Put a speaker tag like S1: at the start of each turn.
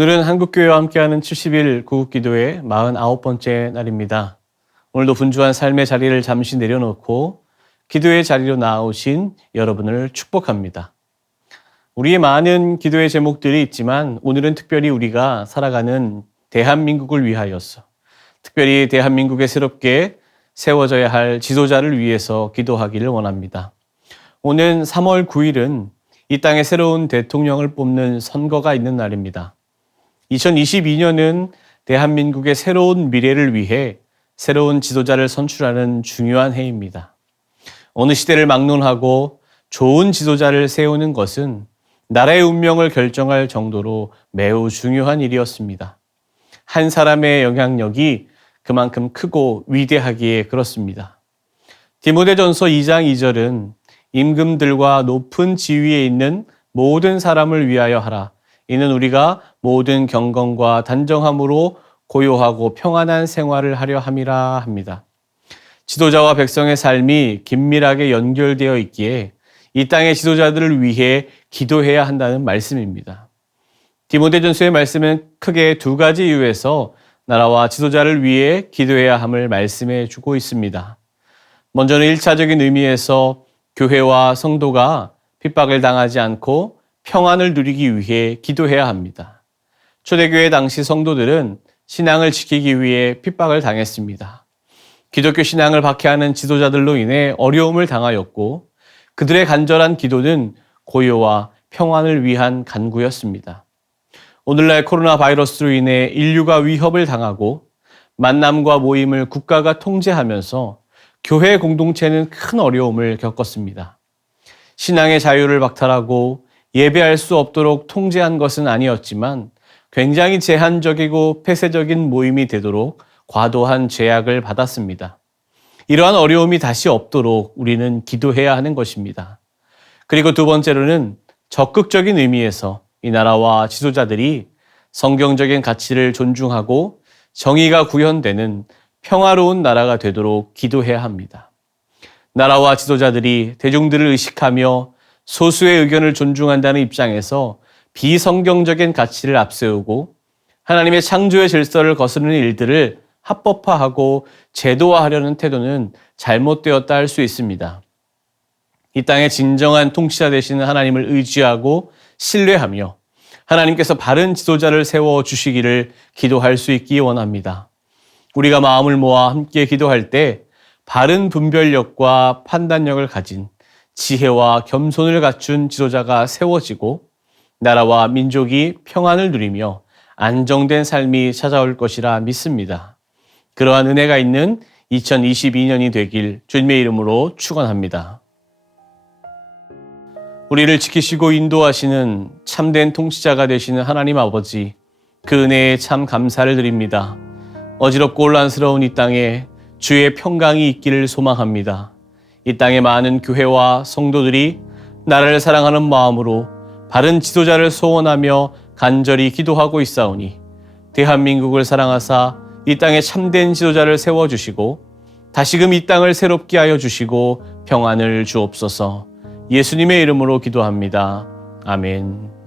S1: 오늘은 한국교회와 함께하는 70일 구국기도의 49번째 날입니다. 오늘도 분주한 삶의 자리를 잠시 내려놓고 기도의 자리로 나오신 여러분을 축복합니다. 우리의 많은 기도의 제목들이 있지만 오늘은 특별히 우리가 살아가는 대한민국을 위하여서 특별히 대한민국에 새롭게 세워져야 할 지도자를 위해서 기도하기를 원합니다. 오는 3월 9일은 이 땅에 새로운 대통령을 뽑는 선거가 있는 날입니다. 2022년은 대한민국의 새로운 미래를 위해 새로운 지도자를 선출하는 중요한 해입니다. 어느 시대를 막론하고 좋은 지도자를 세우는 것은 나라의 운명을 결정할 정도로 매우 중요한 일이었습니다. 한 사람의 영향력이 그만큼 크고 위대하기에 그렇습니다. 디모데전서 2장 2절은 임금들과 높은 지위에 있는 모든 사람을 위하여 하라. 이는 우리가 모든 경건과 단정함으로 고요하고 평안한 생활을 하려 함이라 합니다. 지도자와 백성의 삶이 긴밀하게 연결되어 있기에 이 땅의 지도자들을 위해 기도해야 한다는 말씀입니다. 디모데전서의 말씀은 크게 두 가지 이유에서 나라와 지도자를 위해 기도해야 함을 말씀해 주고 있습니다. 먼저는 일차적인 의미에서 교회와 성도가 핍박을 당하지 않고 평안을 누리기 위해 기도해야 합니다. 초대교회 당시 성도들은 신앙을 지키기 위해 핍박을 당했습니다. 기독교 신앙을 박해하는 지도자들로 인해 어려움을 당하였고 그들의 간절한 기도는 고요와 평안을 위한 간구였습니다. 오늘날 코로나 바이러스로 인해 인류가 위협을 당하고 만남과 모임을 국가가 통제하면서 교회 공동체는 큰 어려움을 겪었습니다. 신앙의 자유를 박탈하고 예배할 수 없도록 통제한 것은 아니었지만 굉장히 제한적이고 폐쇄적인 모임이 되도록 과도한 제약을 받았습니다. 이러한 어려움이 다시 없도록 우리는 기도해야 하는 것입니다. 그리고 두 번째로는 적극적인 의미에서 이 나라와 지도자들이 성경적인 가치를 존중하고 정의가 구현되는 평화로운 나라가 되도록 기도해야 합니다. 나라와 지도자들이 대중들을 의식하며 소수의 의견을 존중한다는 입장에서 비성경적인 가치를 앞세우고 하나님의 창조의 질서를 거스르는 일들을 합법화하고 제도화하려는 태도는 잘못되었다 할 수 있습니다. 이 땅의 진정한 통치자 되시는 하나님을 의지하고 신뢰하며 하나님께서 바른 지도자를 세워 주시기를 기도할 수 있기 원합니다. 우리가 마음을 모아 함께 기도할 때 바른 분별력과 판단력을 가진 지혜와 겸손을 갖춘 지도자가 세워지고 나라와 민족이 평안을 누리며 안정된 삶이 찾아올 것이라 믿습니다. 그러한 은혜가 있는 2022년이 되길 주님의 이름으로 축원합니다. 우리를 지키시고 인도하시는 참된 통치자가 되시는 하나님 아버지, 그 은혜에 참 감사를 드립니다. 어지럽고 혼란스러운 이 땅에 주의 평강이 있기를 소망합니다. 이 땅의 많은 교회와 성도들이 나라를 사랑하는 마음으로 바른 지도자를 소원하며 간절히 기도하고 있사오니 대한민국을 사랑하사 이 땅에 참된 지도자를 세워 주시고 다시금 이 땅을 새롭게 하여 주시고 평안을 주옵소서 예수님의 이름으로 기도합니다. 아멘.